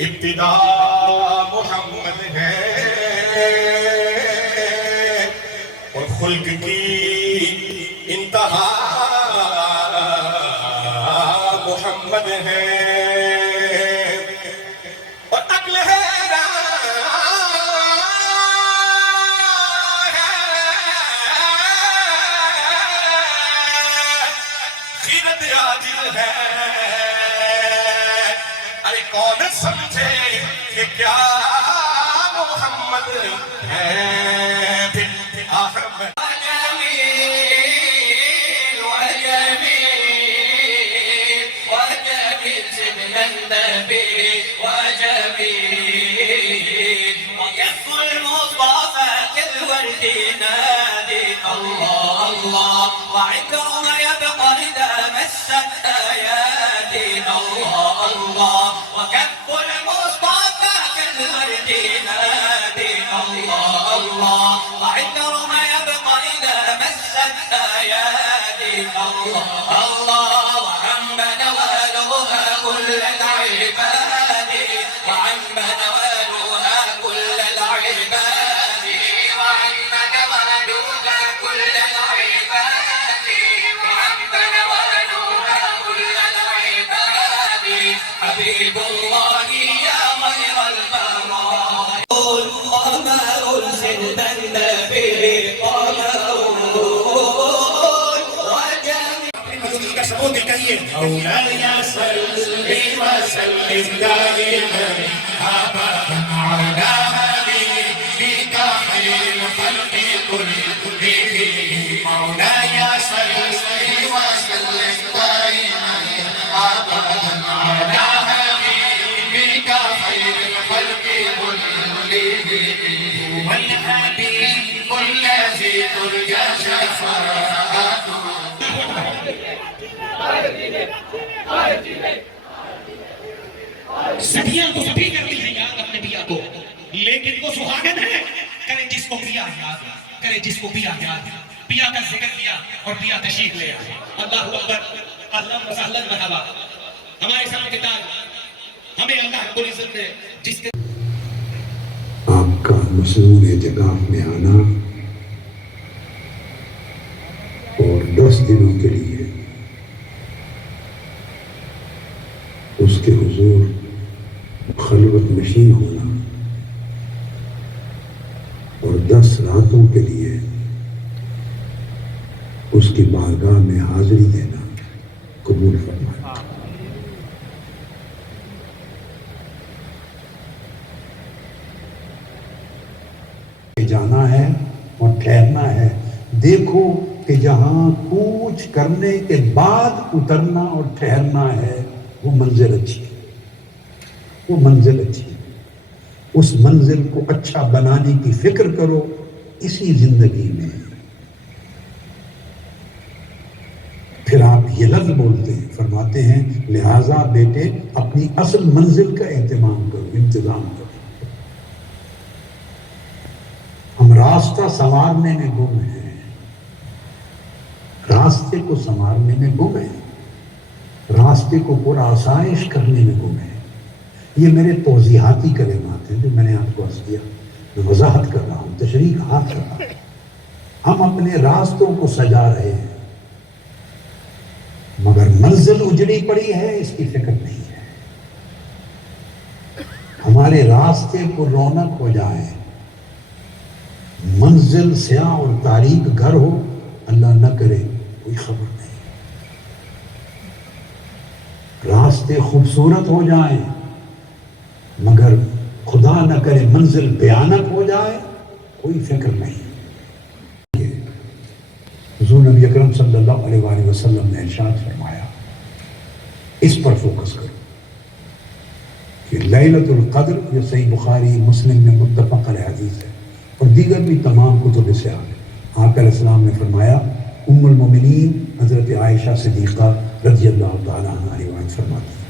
ابتدا محمد ہے اور خلق کی انتہا محمد ہے اور عقل ہے خیرت عاجل ہے ارے کون سمجھے کہ کیا محمد ہے پھر احمد الله الله وعندهم يبقى إذا مست آياتي الله الله وكف المصطفى كالورد نادي الله الله وعندهم يبقى إذا مست آياتي الله الله وعم نوالها كل العباد وعم نوالها كل العباد وعم نوالها كل العباد وعم نوالها كل العباد حبيب الله يا خير البرايا وما أرسل النبي کا ثبوت کہیے مولاي صل وسلم دائما ابدا على حبيبك خير الخلق كلهم مولاي صل وسلم دائما ابدا على حبيبك خير الخلق كلهم والحبيب الذي ترجى شفاعته صدیاں تو سبھی کرتی ہیں یاد اپنے پیا کو لیکن وہ سہاگن ہے کرے جس کو پیا یاد کرے جس کو پیا یاد پیا کا ذکر کیا اور پیا تشریف لے آئے اللہ اکبر اللہ وسہلا مرحبا ہمارے سامنے کتاب ہمیں اللہ رب العزت نے جس کے آپ کا مسنون اعتکاف میں آنا اور 10 دنوں کے لیے اس کے حضور خلوت نشین ہونا اور 10 راتوں کے لیے اس کی بارگاہ میں حاضری دینا قبول فرمائے. جانا ہے اور ٹھہرنا ہے. دیکھو کہ جہاں کوچ کرنے کے بعد اترنا اور ٹھہرنا ہے وہ منزل اچھی ہے. وہ منزل اچھی ہے. اس منزل کو اچھا بنانے کی فکر کرو اسی زندگی میں. پھر آپ یہ لفظ بولتے ہیں, فرماتے ہیں لہٰذا بیٹے اپنی اصل منزل کا اہتمام کرو, انتظام کرو. ہم راستہ سنوارنے میں گم ہیں, راستے کو سنوارنے میں گم ہیں, راستے کو پر آسائش کرنے میں گم ہیں. یہ میرے توضیحاتی کلمات ہیں جو میں نے آپ کو عرض کیا, میں وضاحت کر رہا ہوں, تشریح کر رہا ہوں. ہم اپنے راستوں کو سجا رہے ہیں مگر منزل اجڑی پڑی ہے اس کی فکر نہیں ہے. ہمارے راستے کو رونق ہو جائے, منزل سیاہ اور تاریک گھر ہو, اللہ نہ کرے کوئی خبر نہیں. راستے خوبصورت ہو جائیں مگر خدا نہ کرے منزل بھیانک ہو جائے, کوئی فکر نہیں. حضور نبی اکرم صلی اللہ علیہ وآلہ وسلم نے ارشاد فرمایا, اس پر فوکس کرو کہ لیلۃ القدر, یہ صحیح بخاری مسلم میں متفق علیہ حدیث ہے اور دیگر بھی تمام کتب سے آ گئے. آقا علیہ السلام نے فرمایا, ام المومنین حضرت عائشہ صدیقہ رضی اللہ تعالیٰ عنہا روایت فرماتی ہیں,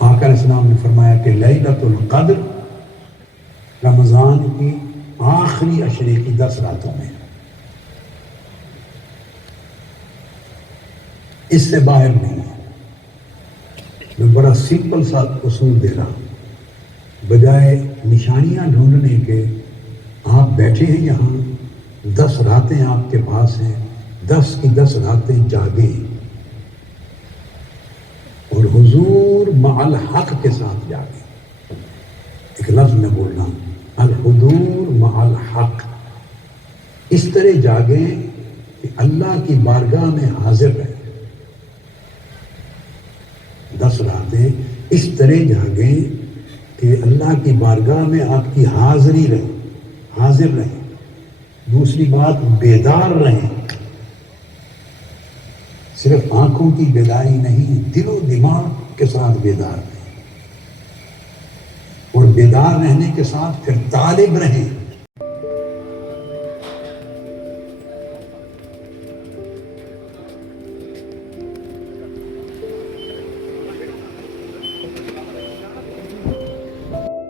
آقا علیہ السلام نے فرمایا کہ لیلۃ القدر رمضان کی آخری عشرے کی 10 راتوں میں, اس سے باہر نہیں ہے. میں بڑا سمپل سا اصول دے رہا ہوں, بجائے نشانیاں ڈھونڈنے کے آپ بیٹھے ہیں یہاں, 10 راتیں آپ کے پاس ہیں, 10 کی 10 راتیں جاگیں اور حضور مع الحق کے ساتھ جاگیں. ایک لفظ میں بول رہا ہوں, الحضور مع الحق. اس طرح جاگیں کہ اللہ کی بارگاہ میں حاضر رہیں. 10 راتیں اس طرح جاگیں کہ اللہ کی بارگاہ میں آپ کی حاضری رہے, حاضر رہیں. دوسری بات, بیدار رہیں. صرف آنکھوں کی بیداری نہیں, دل و دماغ کے ساتھ بیدار رہیں, اور بیدار رہنے کے ساتھ پھر طالب رہیں.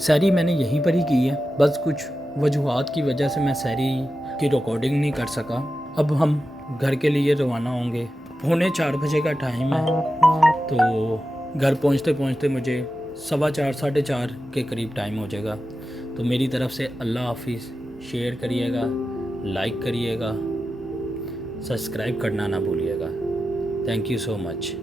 سحری میں نے یہیں پر ہی کی ہے, بس کچھ وجوہات کی وجہ سے میں سحری کی ریکارڈنگ نہیں کر سکا. اب ہم گھر کے لیے روانہ ہوں گے. 4:45 بجے کا ٹائم ہے, تو گھر پہنچتے پہنچتے مجھے 4:15 4:30 کے قریب ٹائم ہو جائے گا. تو میری طرف سے اللہ حافظ. شیئر کریے گا, لائک کریے گا, سبسکرائب کرنا نہ بھولیے گا. Thank you so much.